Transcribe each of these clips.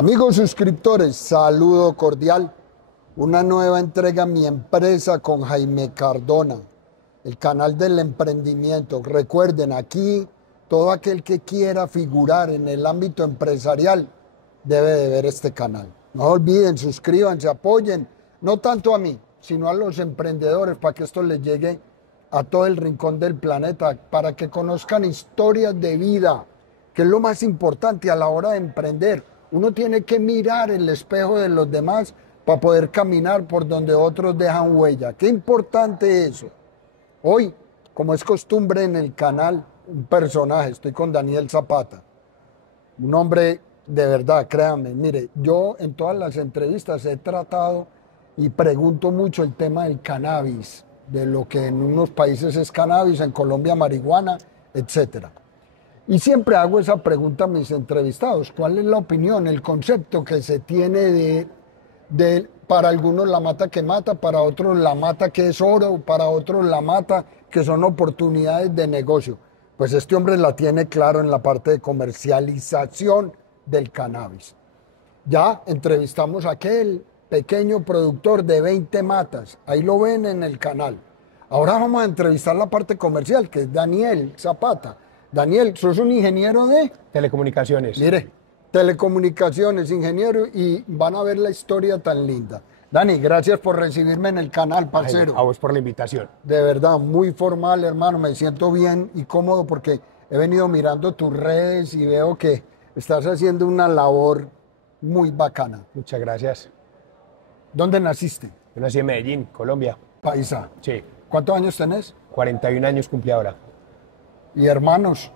Amigos suscriptores, saludo cordial. Una nueva entrega Mi Empresa con Jaime Cardona, el canal del emprendimiento. Recuerden, aquí todo aquel que quiera figurar en el ámbito empresarial debe de ver este canal. No olviden, suscríbanse, apoyen, no tanto a mí, sino a los emprendedores para que esto les llegue a todo el rincón del planeta, para que conozcan historias de vida, que es lo más importante a la hora de emprender. Uno tiene que mirar el espejo de los demás para poder caminar por donde otros dejan huella. Qué importante eso. Hoy, como es costumbre en el canal, un personaje, estoy con Daniel Zapata, un hombre de verdad, créanme. Mire, yo en todas las entrevistas he tratado y pregunto mucho el tema del cannabis, de lo que en unos países es cannabis, en Colombia marihuana, etcétera. Y siempre hago esa pregunta a mis entrevistados: ¿cuál es la opinión, el concepto que se tiene para algunos la mata que mata, para otros la mata que es oro, para otros la mata que son oportunidades de negocio? Pues este hombre la tiene claro en la parte de comercialización del cannabis. Ya entrevistamos a aquel pequeño productor de 20 matas, ahí lo ven en el canal. Ahora vamos a entrevistar la parte comercial, que es Daniel Zapata. Daniel, sos un ingeniero de telecomunicaciones. Mire, telecomunicaciones, ingeniero, y van a ver la historia tan linda. Dani, gracias por recibirme en el canal, parcero. A vos por la invitación. De verdad, muy formal, hermano. Me siento bien y cómodo porque he venido mirando tus redes y veo que estás haciendo una labor muy bacana. Muchas gracias. ¿Dónde naciste? Yo nací en Medellín, Colombia. Paisa. Sí. ¿Cuántos años tenés? 41 años cumplí ahora. ¿Y hermanos?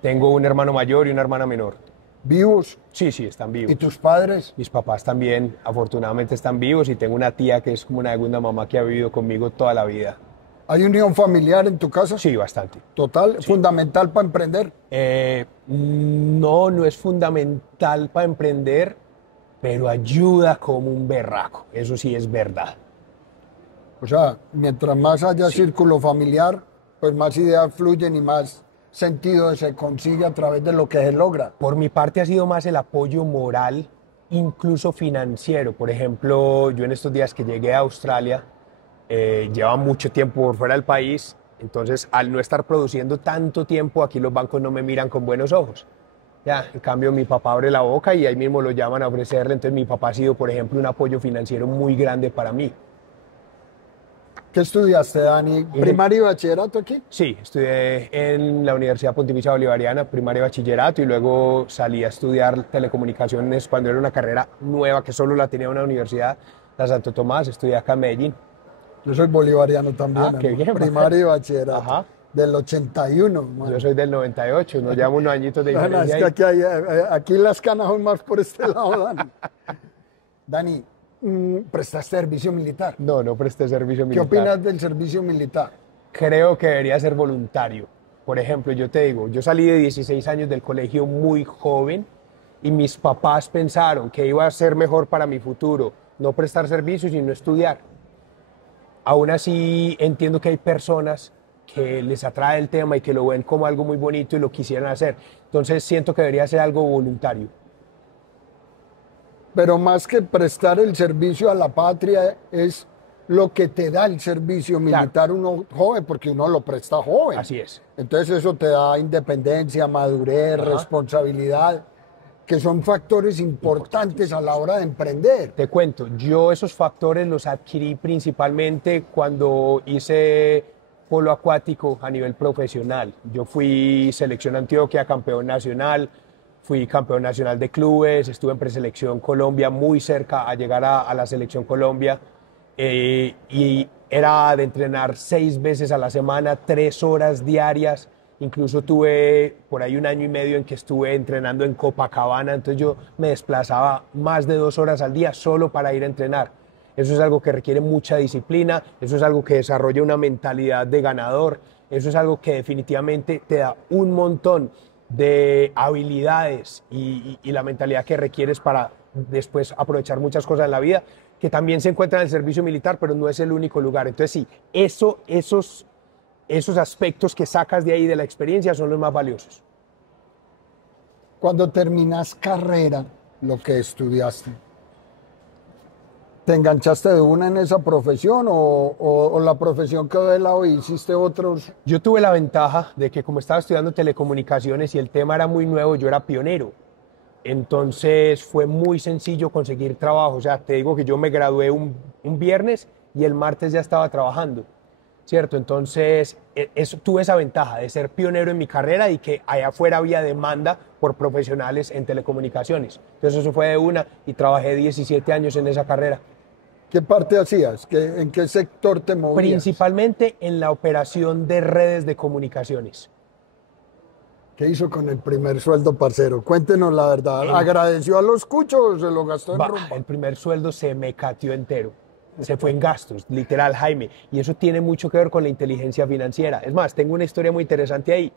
Tengo un hermano mayor y una hermana menor. ¿Vivos? Sí, están vivos. ¿Y tus padres? Mis papás también, afortunadamente, están vivos, y tengo una tía que es como una segunda mamá que ha vivido conmigo toda la vida. ¿Hay unión familiar en tu casa? Sí, bastante. ¿Total? Sí. ¿Fundamental para emprender? No es fundamental para emprender, pero ayuda como un berraco. Eso sí es verdad. O sea, mientras más haya círculo familiar, pues más ideas fluyen y más sentido se consigue a través de lo que se logra. Por mi parte ha sido más el apoyo moral, incluso financiero. Por ejemplo, yo en estos días que llegué a Australia, llevaba mucho tiempo por fuera del país, entonces al no estar produciendo tanto tiempo, aquí los bancos no me miran con buenos ojos. Ya, en cambio mi papá abre la boca y ahí mismo lo llaman a ofrecerle. Entonces mi papá ha sido, por ejemplo, un apoyo financiero muy grande para mí. ¿Qué estudiaste, Dani? ¿Primaria y bachillerato aquí? Sí, estudié en la Universidad Pontificia Bolivariana, primaria y bachillerato, y luego salí a estudiar telecomunicaciones cuando era una carrera nueva que solo la tenía una universidad, la Santo Tomás. Estudié acá en Medellín. Yo soy bolivariano también, qué bien. Primaria y bachillerato. Ajá. Del 81. Man. Yo soy del 98, nos llevamos unos añitos de diferencia. Es que aquí las canas son más por este lado, Dani. Dani, ¿prestaste servicio militar? No presté servicio militar. ¿Qué opinas del servicio militar? Creo que debería ser voluntario. Por ejemplo, yo te digo, yo salí de 16 años del colegio muy joven y mis papás pensaron que iba a ser mejor para mi futuro no prestar servicio sino estudiar. Aún así entiendo que hay personas que les atrae el tema y que lo ven como algo muy bonito y lo quisieran hacer. Entonces siento que debería ser algo voluntario. Pero más que prestar el servicio a la patria, es lo que te da el servicio militar, claro, uno joven, porque uno lo presta joven. Así es. Entonces eso te da independencia, madurez, responsabilidad, que son factores importantes a la hora de emprender. Te cuento, yo esos factores los adquirí principalmente cuando hice polo acuático a nivel profesional. Yo fui selección Antioquia, campeón nacional, fui campeón nacional de clubes, estuve en preselección Colombia, muy cerca a llegar a la selección Colombia, y era de entrenar 6 veces a la semana, 3 horas diarias. Incluso tuve por ahí 1 año y medio en que estuve entrenando en Copacabana, entonces yo me desplazaba más de 2 horas al día solo para ir a entrenar. Eso es algo que requiere mucha disciplina, eso es algo que desarrolla una mentalidad de ganador, eso es algo que definitivamente te da un montón de habilidades y la mentalidad que requieres para después aprovechar muchas cosas en la vida, que también se encuentran en el servicio militar, pero no es el único lugar. Entonces sí, esos aspectos que sacas de ahí de la experiencia son los más valiosos. Cuando terminas carrera, lo que estudiaste? ¿Te enganchaste de una en esa profesión o la profesión quedó de lado y hiciste otros? Yo tuve la ventaja de que como estaba estudiando telecomunicaciones y el tema era muy nuevo, yo era pionero. Entonces fue muy sencillo conseguir trabajo. O sea, te digo que yo me gradué un viernes y el martes ya estaba trabajando, ¿cierto? Entonces tuve esa ventaja de ser pionero en mi carrera y que allá afuera había demanda por profesionales en telecomunicaciones. Entonces eso fue de una y trabajé 17 años en esa carrera. ¿Qué parte hacías? ¿En qué sector te movías? Principalmente en la operación de redes de comunicaciones. ¿Qué hizo con el primer sueldo, parcero? Cuéntenos la verdad. ¿Agradeció a los cuchos o se lo gastó en rumba? El primer sueldo se me cateó entero. Se fue en gastos, literal, Jaime. Y eso tiene mucho que ver con la inteligencia financiera. Es más, tengo una historia muy interesante ahí.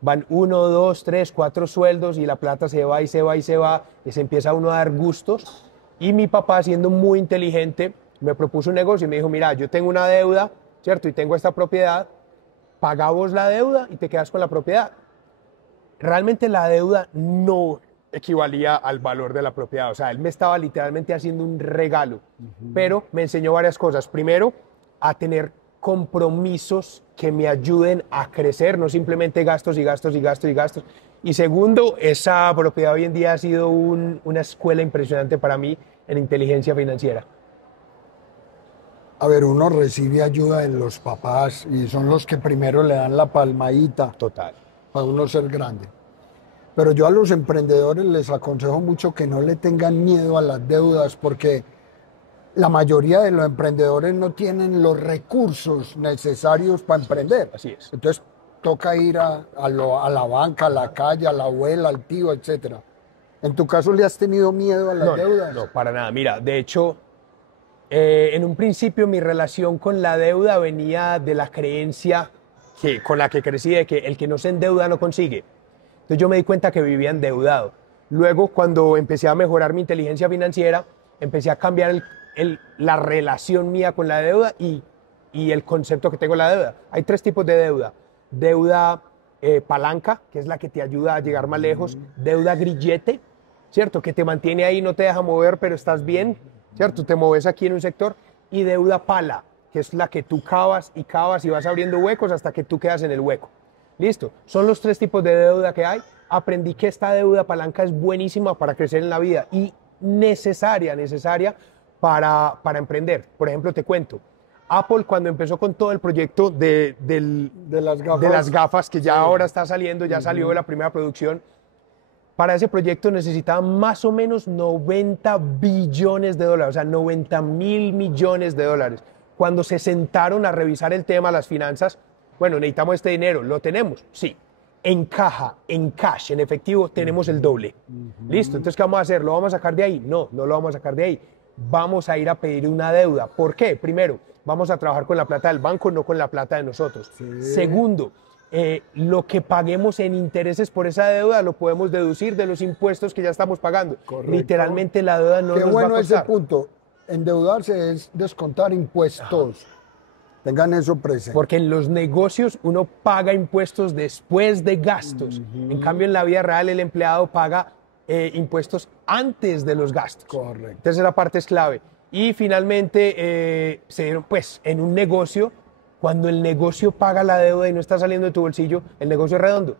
Van 1, 2, 3, 4 sueldos y la plata se va y se va y se va y se empieza uno a dar gustos. Y mi papá, siendo muy inteligente, me propuso un negocio y me dijo, mira, yo tengo una deuda, ¿cierto? Y tengo esta propiedad, paga vos la deuda y te quedas con la propiedad. Realmente la deuda no equivalía al valor de la propiedad. O sea, él me estaba literalmente haciendo un regalo, pero me enseñó varias cosas. Primero, a tener compromisos que me ayuden a crecer, no simplemente gastos y gastos y gastos y gastos. Y segundo, esa propiedad hoy en día ha sido una escuela impresionante para mí en inteligencia financiera. A ver, uno recibe ayuda de los papás y son los que primero le dan la palmadita. Total. Para uno ser grande. Pero yo a los emprendedores les aconsejo mucho que no le tengan miedo a las deudas porque la mayoría de los emprendedores no tienen los recursos necesarios para emprender. Así es. Entonces toca ir a la banca, a la calle, a la abuela, al tío, etc. ¿En tu caso le has tenido miedo a las deudas? No, para nada. Mira, de hecho, en un principio mi relación con la deuda venía de la creencia con la que crecí de que el que no se endeuda no consigue. Entonces yo me di cuenta que vivía endeudado. Luego, cuando empecé a mejorar mi inteligencia financiera, empecé a cambiar la relación mía con la deuda y el concepto que tengo de la deuda. Hay 3 tipos de deuda. Deuda palanca, que es la que te ayuda a llegar más lejos. Deuda grillete, ¿cierto? Que te mantiene ahí, no te deja mover, pero estás bien, ¿cierto? Te mueves aquí en un sector. Y deuda pala, que es la que tú cavas y vas abriendo huecos hasta que tú quedas en el hueco. Listo, son los 3 tipos de deuda que hay. Aprendí que esta deuda palanca es buenísima para crecer en la vida y necesaria para emprender. Por ejemplo, te cuento, Apple cuando empezó con todo el proyecto de las gafas, que ya ahora está saliendo, ya salió de la primera producción, para ese proyecto necesitaban más o menos 90 billones de dólares, o sea, 90.000 millones de dólares. Cuando se sentaron a revisar el tema, las finanzas, bueno, necesitamos este dinero, ¿lo tenemos? Sí. En caja, en cash, en efectivo, tenemos el doble. Listo, entonces, ¿qué vamos a hacer? ¿Lo vamos a sacar de ahí? No, no lo vamos a sacar de ahí. Vamos a ir a pedir una deuda. ¿Por qué? Primero, vamos a trabajar con la plata del banco, no con la plata de nosotros. Sí. Segundo, lo que paguemos en intereses por esa deuda lo podemos deducir de los impuestos que ya estamos pagando. Correcto. Literalmente la deuda no nos va a costar. Qué bueno ese punto. Endeudarse es descontar impuestos. Tengan eso presente. Porque en los negocios uno paga impuestos después de gastos. En cambio, en la vida real el empleado paga impuestos antes de los gastos. Correcto. Entonces, esa parte es clave. Y finalmente, pues, en un negocio, cuando el negocio paga la deuda y no está saliendo de tu bolsillo, el negocio es redondo.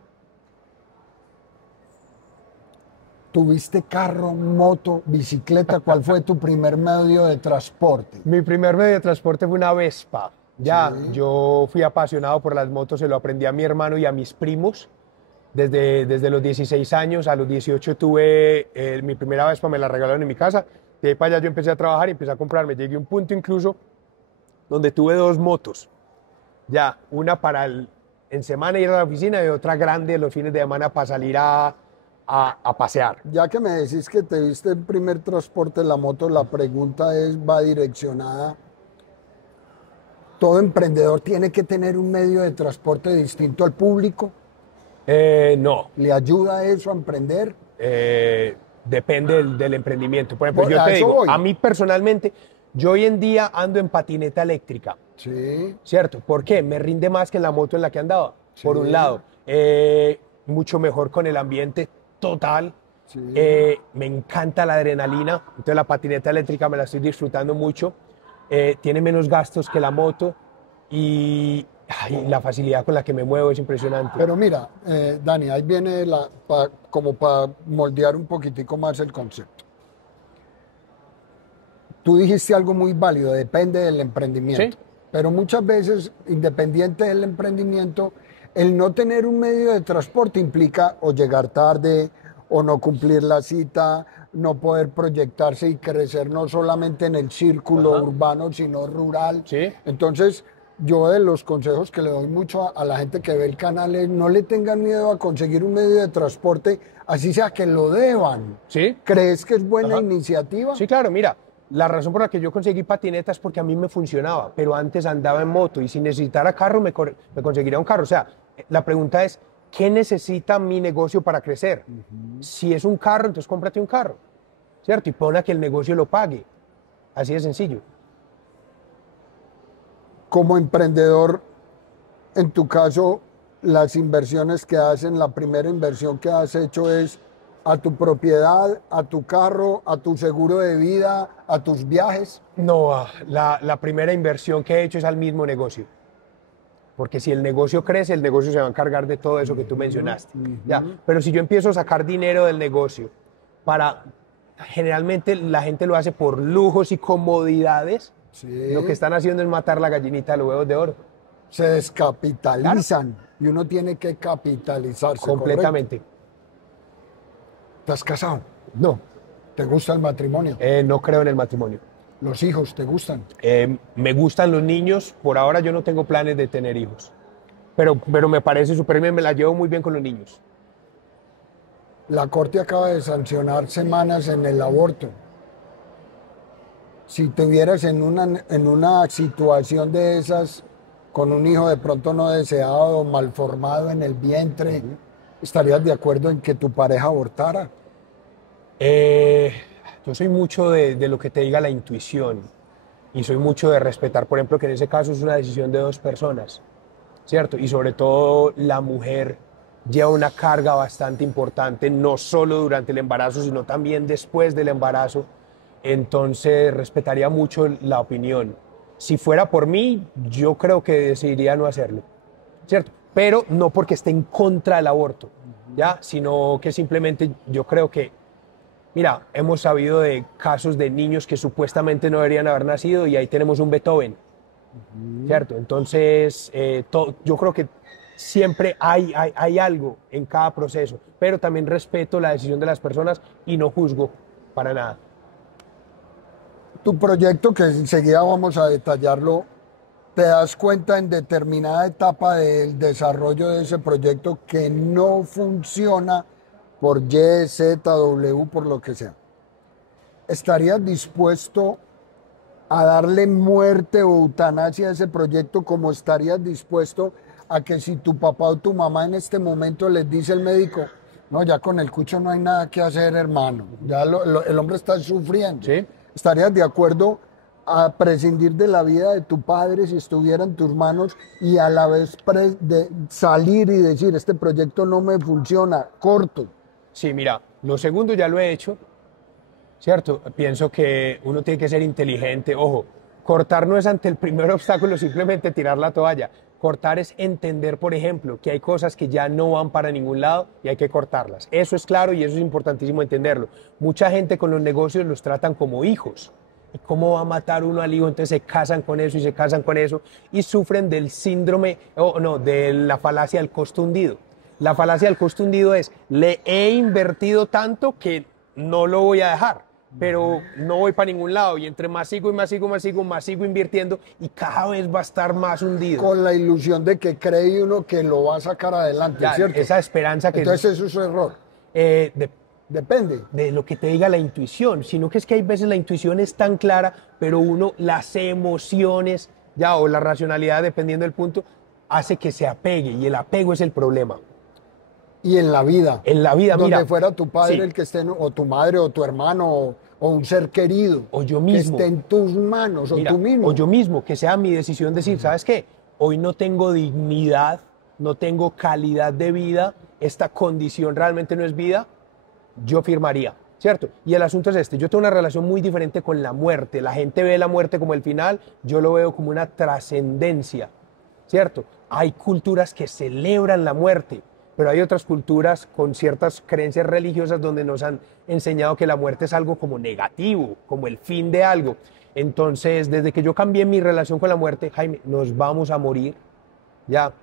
¿Tuviste carro, moto, bicicleta? ¿Cuál fue tu primer medio de transporte? Mi primer medio de transporte fue una Vespa. Ya, sí. Yo fui apasionado por las motos, se lo aprendí a mi hermano y a mis primos. Desde los 16 años, a los 18 tuve mi primera Vespa, me la regalaron en mi casa. De ahí para allá yo empecé a trabajar y empecé a comprarme. Llegué a un punto incluso donde tuve 2 motos. Ya, una para en semana ir a la oficina y otra grande los fines de semana para salir a pasear. Ya que me decís que te viste el primer transporte, la moto, la pregunta va direccionada. ¿Todo emprendedor tiene que tener un medio de transporte distinto al público? No. ¿Le ayuda eso a emprender? Depende del emprendimiento. Por ejemplo, yo te digo, a mí personalmente, yo hoy en día ando en patineta eléctrica. Sí. ¿Cierto? ¿Por qué? Me rinde más que en la moto en la que andaba, sí. Por un lado. Mucho mejor con el ambiente total. Sí. Me encanta la adrenalina, entonces la patineta eléctrica me la estoy disfrutando mucho. Tiene menos gastos que la moto y ay, la facilidad con la que me muevo es impresionante. Pero mira, Dani, ahí viene como para moldear un poquitico más el concepto. Tú dijiste algo muy válido, depende del emprendimiento. Sí. Pero muchas veces, independiente del emprendimiento, el no tener un medio de transporte implica o llegar tarde, o no cumplir la cita, no poder proyectarse y crecer no solamente en el círculo Ajá. urbano, sino rural. Sí. Entonces, yo de los consejos que le doy mucho a la gente que ve el canal es no le tengan miedo a conseguir un medio de transporte, así sea que lo deban. Sí. ¿Crees que es buena Ajá. iniciativa? Sí, claro, mira, la razón por la que yo conseguí patineta es porque a mí me funcionaba, pero antes andaba en moto y si necesitara carro me conseguiría un carro. O sea, la pregunta es, ¿qué necesita mi negocio para crecer? Si es un carro, entonces cómprate un carro, ¿cierto? Y pon a que el negocio lo pague. Así de sencillo. Como emprendedor, en tu caso, las inversiones que hacen, la primera inversión que has hecho es a tu propiedad, a tu carro, a tu seguro de vida, a tus viajes. No, la primera inversión que he hecho es al mismo negocio. Porque si el negocio crece, el negocio se va a encargar de todo eso que tú mencionaste. ¿Ya? Pero si yo empiezo a sacar dinero del negocio para... Generalmente la gente lo hace por lujos y comodidades. Sí. Lo que están haciendo es matar la gallinita de los huevos de oro. Se descapitalizan y uno tiene que capitalizarse. Completamente. ¿Correcto? ¿Estás casado? No, ¿Te gusta el matrimonio? no creo en el matrimonio. ¿Los hijos te gustan? Me gustan los niños. Por ahora yo no tengo planes de tener hijos. Pero me parece súper bien, me la llevo muy bien con los niños. La Corte acaba de sancionar semanas en el aborto. Si te vieras en una situación de esas, con un hijo de pronto no deseado, malformado en el vientre, ¿estarías de acuerdo en que tu pareja abortara? Yo soy mucho de lo que te diga la intuición y soy mucho de respetar, por ejemplo, que en ese caso es una decisión de dos personas, ¿cierto? Y sobre todo la mujer lleva una carga bastante importante, no solo durante el embarazo, sino también después del embarazo. Entonces respetaría mucho la opinión. Si fuera por mí, yo creo que decidiría no hacerlo, ¿cierto? Pero no porque esté en contra del aborto, ¿ya? Sino que simplemente yo creo que, mira, hemos sabido de casos de niños que supuestamente no deberían haber nacido y ahí tenemos un Beethoven, ¿cierto? Entonces, yo creo que siempre hay algo en cada proceso, pero también respeto la decisión de las personas y no juzgo para nada. Tu proyecto, que enseguida vamos a detallarlo, te das cuenta en determinada etapa del desarrollo de ese proyecto que no funciona por Y, Z, W, por lo que sea. ¿Estarías dispuesto a darle muerte o eutanasia a ese proyecto, como estarías dispuesto a que si tu papá o tu mamá en este momento les dice el médico, no, ya con el cucho no hay nada que hacer, hermano, ya el hombre está sufriendo? ¿Sí? ¿Estarías de acuerdo a prescindir de la vida de tu padre si estuviera en tus manos y a la vez salir y decir, este proyecto no me funciona, corto? Sí, mira, lo segundo ya lo he hecho, ¿cierto? Pienso que uno tiene que ser inteligente. Ojo, cortar no es ante el primer obstáculo simplemente tirar la toalla. Cortar es entender, por ejemplo, que hay cosas que ya no van para ningún lado y hay que cortarlas. Eso es claro y eso es importantísimo entenderlo. Mucha gente con los negocios los tratan como hijos. ¿Y cómo va a matar uno al hijo? Entonces se casan con eso y se casan con eso y sufren del síndrome, de la falacia del costo hundido. La falacia del costo hundido es, le he invertido tanto que no lo voy a dejar, pero no voy para ningún lado y entre más sigo y más sigo, más sigo invirtiendo y cada vez va a estar más hundido. Con la ilusión de que cree uno que lo va a sacar adelante, Ya, ¿cierto? esa esperanza que... Entonces eso es un error. Depende. De lo que te diga la intuición, sino que es que hay veces la intuición es tan clara, pero uno, las emociones, ya, o la racionalidad, dependiendo del punto, hace que se apegue y el apego es el problema. Y en la vida. En la vida, donde mira, fuera tu padre sí, el que esté, o tu madre, o tu hermano, o un ser querido. O yo mismo. Que esté en tus manos, mira, o tú mismo. o yo mismo, que sea mi decisión decir, ¿sabes qué? Hoy no tengo dignidad, no tengo calidad de vida, esta condición realmente no es vida, yo firmaría, ¿cierto? Y el asunto es este, yo tengo una relación muy diferente con la muerte. La gente ve la muerte como el final, yo lo veo como una trascendencia, ¿cierto? Hay culturas que celebran la muerte, pero hay otras culturas con ciertas creencias religiosas donde nos han enseñado que la muerte es algo como negativo, como el fin de algo. Entonces, desde que yo cambié mi relación con la muerte, Jaime, nos vamos a morir, ya.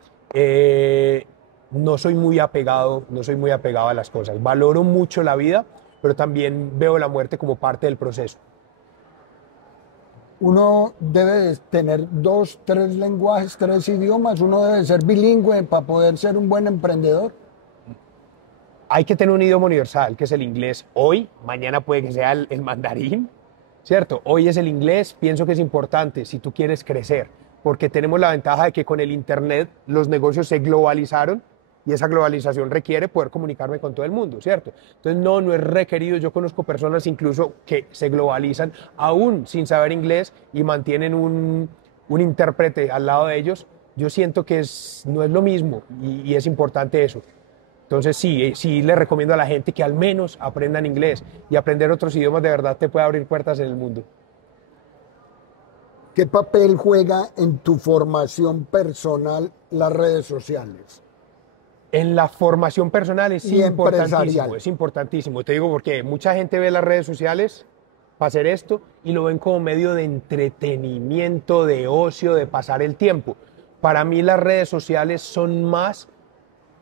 No soy muy apegado, no soy muy apegado a las cosas. Valoro mucho la vida, pero también veo la muerte como parte del proceso. Uno debe de tener 2, 3 lenguajes, 3 idiomas, uno debe ser bilingüe para poder ser un buen emprendedor. Hay que tener un idioma universal, que es el inglés. Hoy, mañana puede que sea el mandarín, ¿cierto? Hoy es el inglés, pienso que es importante si tú quieres crecer, porque tenemos la ventaja de que con el Internet los negocios se globalizaron y esa globalización requiere poder comunicarme con todo el mundo, ¿cierto? Entonces no es requerido. Yo conozco personas incluso que se globalizan aún sin saber inglés y mantienen un intérprete al lado de ellos. Yo siento que no es lo mismo y es importante eso. Entonces sí le recomiendo a la gente que al menos aprendan inglés, y aprender otros idiomas de verdad te puede abrir puertas en el mundo. ¿Qué papel juega en tu formación personal las redes sociales? En la formación personal es Y importantísimo, empresarial. es importantísimo. Te digo porque mucha gente ve las redes sociales para hacer esto y lo ven como medio de entretenimiento, de ocio, de pasar el tiempo. Para mí las redes sociales son más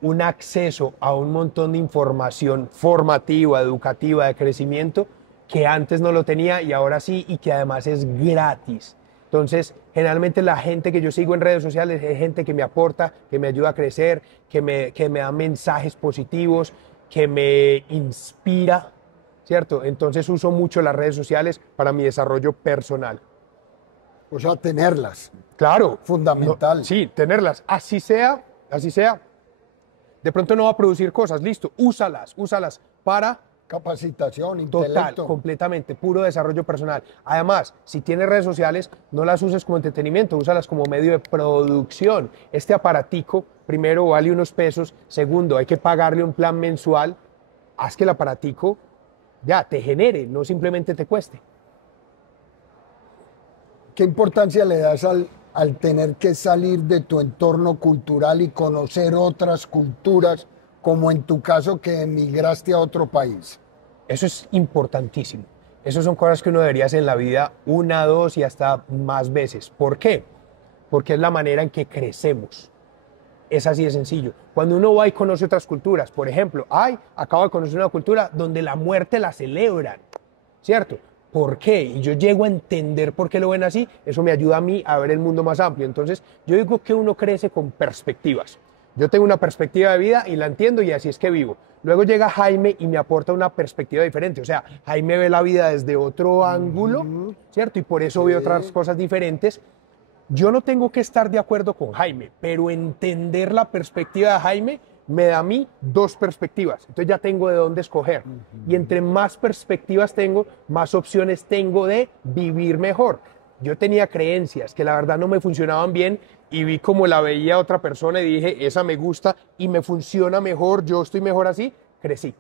un acceso a un montón de información formativa, educativa, de crecimiento, que antes no lo tenía y ahora sí, y que además es gratis. Entonces, generalmente la gente que yo sigo en redes sociales es gente que me aporta, que me ayuda a crecer, que me da mensajes positivos, que me inspira, ¿cierto? Entonces uso mucho las redes sociales para mi desarrollo personal. O sea, tenerlas. Claro. Fundamental. Sí, tenerlas. Así sea, así sea. De pronto no va a producir cosas, listo, úsalas para... Capacitación, Total, intelecto. completamente, puro desarrollo personal. Además, si tienes redes sociales, no las uses como entretenimiento, úsalas como medio de producción. Este aparatico, primero, vale unos pesos. Segundo, hay que pagarle un plan mensual. Haz que el aparatico ya te genere, no simplemente te cueste. ¿Qué importancia le das al tener que salir de tu entorno cultural y conocer otras culturas, como en tu caso que emigraste a otro país? Eso es importantísimo. Esas son cosas que uno debería hacer en la vida una, dos y hasta más veces. ¿Por qué? Porque es la manera en que crecemos. Es así de sencillo. Cuando uno va y conoce otras culturas, por ejemplo, acabo de conocer una cultura donde la muerte la celebran, ¿cierto? ¿Por qué? Y yo llego a entender por qué lo ven así, eso me ayuda a mí a ver el mundo más amplio. Entonces, yo digo que uno crece con perspectivas. Yo tengo una perspectiva de vida y la entiendo y así es que vivo. Luego llega Jaime y me aporta una perspectiva diferente. O sea, Jaime ve la vida desde otro ángulo, ¿cierto? Y por eso ve otras cosas diferentes. Yo no tengo que estar de acuerdo con Jaime, pero entender la perspectiva de Jaime me da a mí dos perspectivas. Entonces ya tengo de dónde escoger. Y entre más perspectivas tengo, más opciones tengo de vivir mejor. Yo tenía creencias que la verdad no me funcionaban bien y vi como la veía otra persona y dije, esa me gusta y me funciona mejor, yo estoy mejor así, crecí.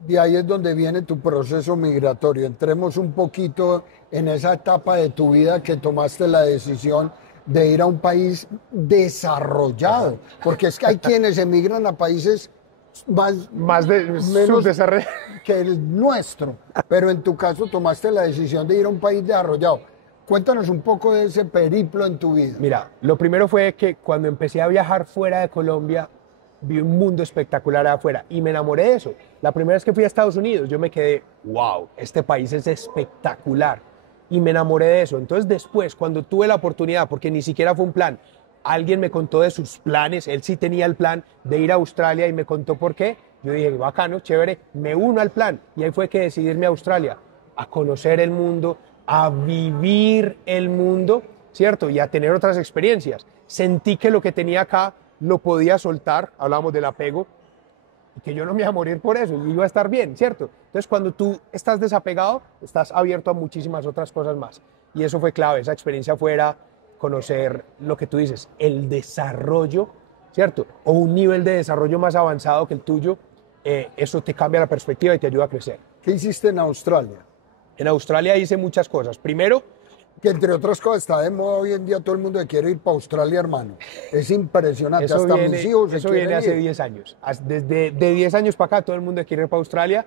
De ahí es donde viene tu proceso migratorio. Entremos un poquito en esa etapa de tu vida que tomaste la decisión de ir a un país desarrollado, porque es que hay quienes emigran a países menos subdesarrollados que el nuestro, pero en tu caso tomaste la decisión de ir a un país desarrollado. Cuéntanos un poco de ese periplo en tu vida. Mira, lo primero fue que cuando empecé a viajar fuera de Colombia, vi un mundo espectacular afuera y me enamoré de eso. La primera vez que fui a Estados Unidos, yo me quedé, wow, este país es espectacular. Y me enamoré de eso. Entonces después, cuando tuve la oportunidad, porque ni siquiera fue un plan, alguien me contó de sus planes, él sí tenía el plan de ir a Australia y me contó por qué. Yo dije, bacano, chévere, me uno al plan. Y ahí fue que decidí irme a Australia, a conocer el mundo, a vivir el mundo, ¿cierto? Y a tener otras experiencias. Sentí que lo que tenía acá lo podía soltar, hablábamos del apego, y que yo no me iba a morir por eso, y iba a estar bien, ¿cierto? Entonces, cuando tú estás desapegado, estás abierto a muchísimas otras cosas más. Y eso fue clave, esa experiencia fuera conocer lo que tú dices, el desarrollo, ¿cierto? O un nivel de desarrollo más avanzado que el tuyo, eso te cambia la perspectiva y te ayuda a crecer. ¿Qué hiciste en Australia? En Australia hice muchas cosas. Primero, Que entre otras cosas está de moda hoy en día, todo el mundo que quiere ir para Australia, hermano. Es impresionante, hasta mis hijos se eso viene quieren hace ir. 10 años. Desde de 10 años para acá todo el mundo quiere ir para Australia.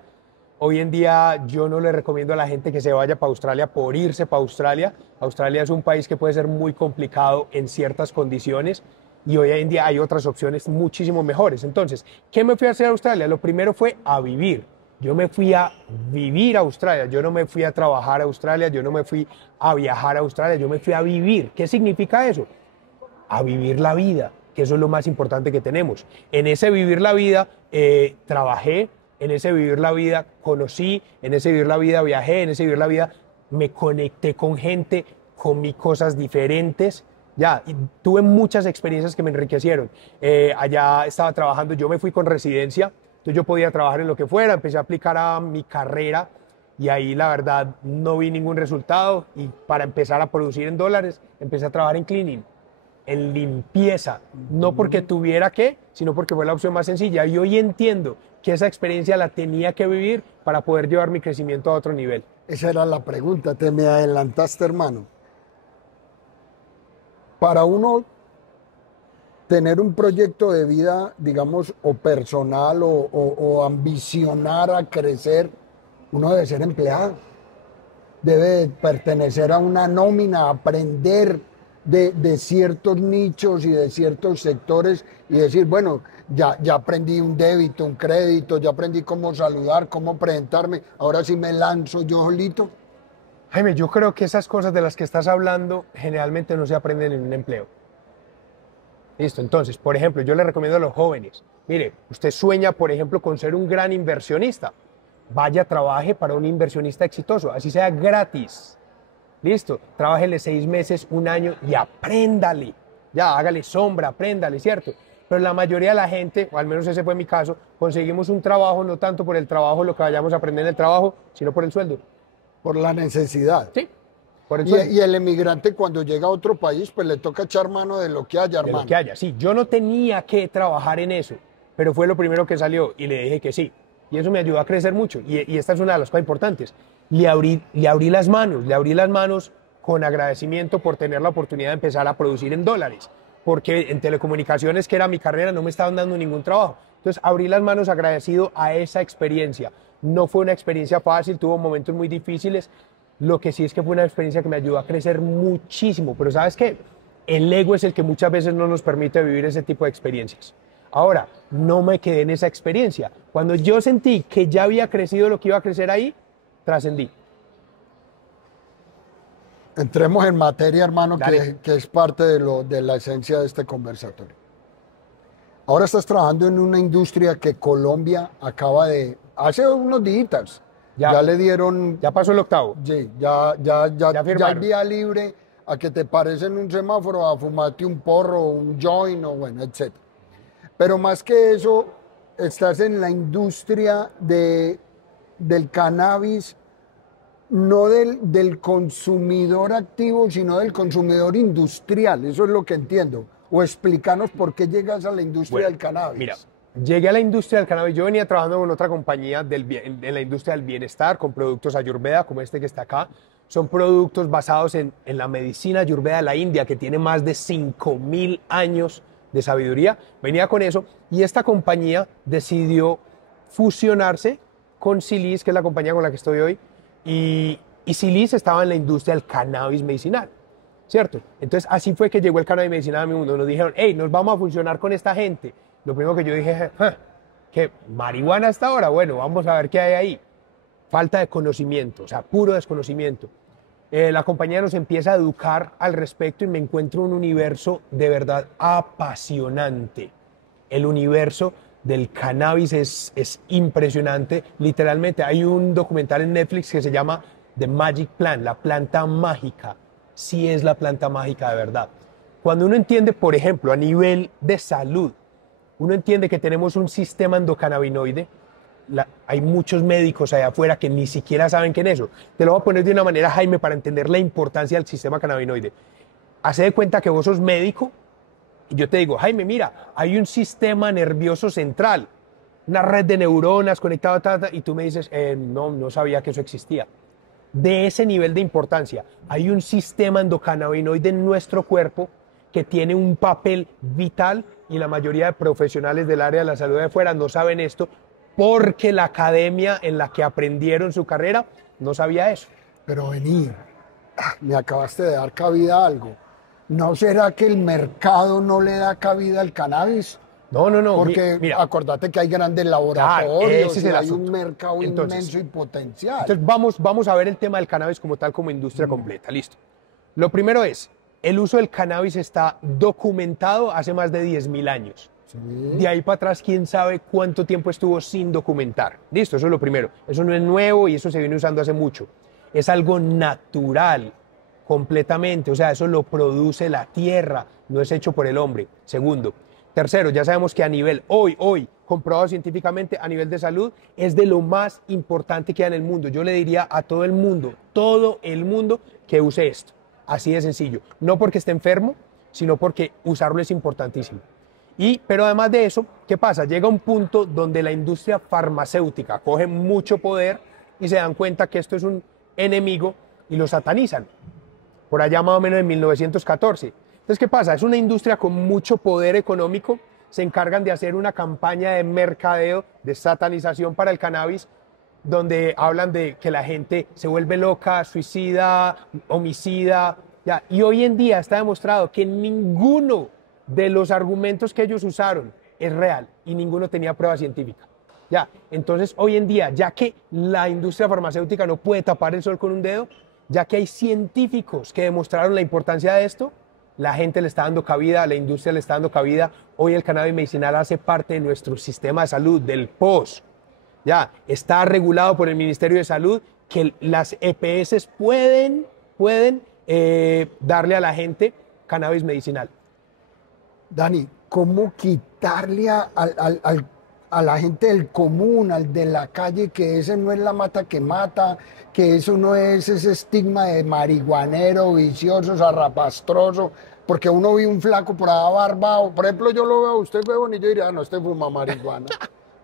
Hoy en día yo no le recomiendo a la gente que se vaya para Australia por irse para Australia. Australia es un país que puede ser muy complicado en ciertas condiciones y hoy en día hay otras opciones muchísimo mejores. Entonces, ¿qué me fui a hacer a Australia? Lo primero fue a vivir. Yo me fui a vivir a Australia, yo no me fui a trabajar a Australia, yo no me fui a viajar a Australia, yo me fui a vivir. ¿Qué significa eso? A vivir la vida, que eso es lo más importante que tenemos. En ese vivir la vida trabajé, en ese vivir la vida conocí, en ese vivir la vida viajé, en ese vivir la vida me conecté con gente, comí cosas diferentes. Ya, y tuve muchas experiencias que me enriquecieron. Allá estaba trabajando, yo me fui con residencia, entonces yo podía trabajar en lo que fuera, empecé a aplicar a mi carrera y ahí la verdad no vi ningún resultado y para empezar a producir en dólares empecé a trabajar en cleaning, en limpieza, no porque tuviera que, sino porque fue la opción más sencilla y hoy entiendo que esa experiencia la tenía que vivir para poder llevar mi crecimiento a otro nivel. Esa era la pregunta, te me adelantaste, hermano. Para uno tener un proyecto de vida, digamos, o personal o ambicionar a crecer, uno debe ser empleado. Debe pertenecer a una nómina, aprender de ciertos nichos y de ciertos sectores y decir, bueno, ya aprendí un débito, un crédito, ya aprendí cómo saludar, cómo presentarme, ahora sí me lanzo yo solito. Jaime, yo creo que esas cosas de las que estás hablando generalmente no se aprenden en un empleo. Listo, entonces, por ejemplo, yo le recomiendo a los jóvenes, mire, usted sueña, por ejemplo, con ser un gran inversionista. Vaya, trabaje para un inversionista exitoso, así sea gratis. Listo, trabájele 6 meses, un año y apréndale. Ya, hágale sombra, apréndale, ¿cierto? Pero la mayoría de la gente, o al menos ese fue mi caso, conseguimos un trabajo no tanto por el trabajo, lo que vayamos a aprender en el trabajo, sino por el sueldo. Por la necesidad. Sí, por el sueldo. Y el emigrante cuando llega a otro país, pues le toca echar mano de lo que haya, hermano. De lo que haya, sí. Yo no tenía que trabajar en eso, pero fue lo primero que salió y le dije que sí. Y eso me ayudó a crecer mucho. Y esta es una de las cosas importantes. Le abrí las manos con agradecimiento por tener la oportunidad de empezar a producir en dólares. Porque en telecomunicaciones, que era mi carrera, no me estaban dando ningún trabajo. Entonces abrí las manos agradecido a esa experiencia. No fue una experiencia fácil, tuvo momentos muy difíciles. Lo que sí es que fue una experiencia que me ayudó a crecer muchísimo. Pero ¿sabes qué? El ego es el que muchas veces no nos permite vivir ese tipo de experiencias. Ahora, no me quedé en esa experiencia. Cuando yo sentí que ya había crecido lo que iba a crecer ahí, trascendí. Entremos en materia, hermano, Dale. que es parte de la esencia de este conversatorio. Ahora estás trabajando en una industria que Colombia acaba de... Hace unos días ya le dieron... Ya pasó el octavo. Sí, ya firmaron. vía libre a que te pares en un semáforo a fumarte un porro, un joint o bueno, etc. Pero más que eso, estás en la industria del cannabis, no del consumidor activo, sino del consumidor industrial. Eso es lo que entiendo. O explícanos por qué llegas a la industria del cannabis. Mira, llegué a la industria del cannabis. Yo venía trabajando con otra compañía en la industria del bienestar, con productos Ayurveda, como este que está acá. Son productos basados en la medicina Ayurveda de la India, que tiene más de 5.000 años de sabiduría. Venía con eso y esta compañía decidió fusionarse con Cilis, que es la compañía con la que estoy hoy, y Cilis estaba en la industria del cannabis medicinal, ¿cierto? Entonces así fue que llegó el cannabis medicinal a mi mundo. Nos dijeron, hey, nos vamos a fusionar con esta gente. Lo primero que yo dije, ¿qué? ¿Marihuana hasta ahora? Bueno, vamos a ver qué hay ahí. Falta de conocimiento, o sea, puro desconocimiento. La compañía nos empieza a educar al respecto y me encuentro un universo de verdad apasionante. El universo del cannabis es impresionante. Literalmente hay un documental en Netflix que se llama The Magic Plant, la planta mágica. Sí es la planta mágica de verdad. Cuando uno entiende, por ejemplo, a nivel de salud, uno entiende que tenemos un sistema endocannabinoide. Hay muchos médicos allá afuera que ni siquiera saben qué es eso. Te lo voy a poner de una manera, Jaime, para entender la importancia del sistema cannabinoide. Hace de cuenta que vos sos médico y yo te digo, Jaime, mira, hay un sistema nervioso central. una red de neuronas conectada, y tú me dices, no, no sabía que eso existía. De ese nivel de importancia, hay un sistema endocannabinoide en nuestro cuerpo que tiene un papel vital y la mayoría de profesionales del área de la salud de afuera no saben esto porque la academia en la que aprendieron su carrera no sabía eso. Pero vení, me acabaste de dar cabida a algo. ¿No será que el mercado no le da cabida al cannabis? No, no, no. Porque mira, acordate que hay grandes laboratorios, ese es y el hay asunto. un mercado Entonces, inmenso y potencial. Entonces vamos a ver el tema del cannabis como tal, como industria completa. Listo. Lo primero es, el uso del cannabis está documentado hace más de 10.000 años. Sí. De ahí para atrás, quién sabe cuánto tiempo estuvo sin documentar. Listo, eso es lo primero. Eso no es nuevo y eso se viene usando hace mucho. Es algo natural, completamente. O sea, eso lo produce la tierra, no es hecho por el hombre. Segundo. Tercero, ya sabemos que a nivel, hoy, comprobado científicamente, a nivel de salud, es de lo más importante que hay en el mundo. Yo le diría a todo el mundo, que use esto. Así de sencillo. No porque esté enfermo, sino porque usarlo es importantísimo. Pero además de eso, ¿qué pasa? Llega un punto donde la industria farmacéutica coge mucho poder y se dan cuenta que esto es un enemigo y lo satanizan. Por allá más o menos en 1914. Entonces, ¿qué pasa? Es una industria con mucho poder económico, se encargan de hacer una campaña de mercadeo, de satanización para el cannabis, donde hablan de que la gente se vuelve loca, suicida, homicida, ya. Y hoy en día está demostrado que ninguno de los argumentos que ellos usaron es real y ninguno tenía prueba científica. Ya. Entonces, hoy en día, ya que la industria farmacéutica no puede tapar el sol con un dedo, ya que hay científicos que demostraron la importancia de esto, la gente le está dando cabida, la industria le está dando cabida. Hoy el cannabis medicinal hace parte de nuestro sistema de salud, del POS. Ya, está regulado por el Ministerio de Salud que las EPS pueden darle a la gente cannabis medicinal. Dani, ¿cómo quitarle a la gente del común, al de la calle, que ese no es la mata que mata, que eso no es ese estigma de marihuanero, vicioso, zarrapastroso? Porque uno ve un flaco por allá barbado, por ejemplo, yo lo veo a usted, huevón, y yo diría, no, este fuma marihuana.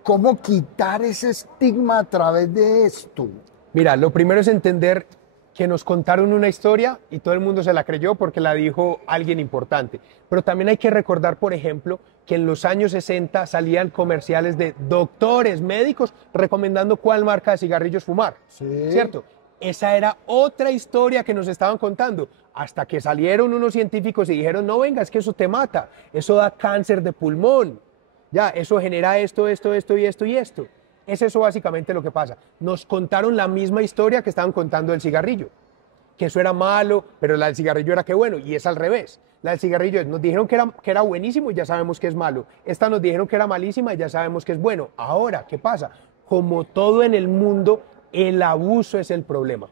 ¿Cómo quitar ese estigma a través de esto? Mira, lo primero es entender que nos contaron una historia y todo el mundo se la creyó porque la dijo alguien importante. Pero también hay que recordar, por ejemplo, que en los años 60 salían comerciales de doctores, médicos, recomendando cuál marca de cigarrillos fumar. Sí. ¿Cierto? Esa era otra historia que nos estaban contando, hasta que salieron unos científicos y dijeron, no, venga, es que eso te mata, eso da cáncer de pulmón, ya, eso genera esto y esto. Es eso básicamente lo que pasa. Nos contaron la misma historia que estaban contando del cigarrillo, que eso era malo, pero la del cigarrillo era que bueno, y es al revés. La del cigarrillo nos dijeron que era buenísimo y ya sabemos que es malo. Esta nos dijeron que era malísima y ya sabemos que es bueno. Ahora, ¿qué pasa? Como todo en el mundo, el abuso es el problema.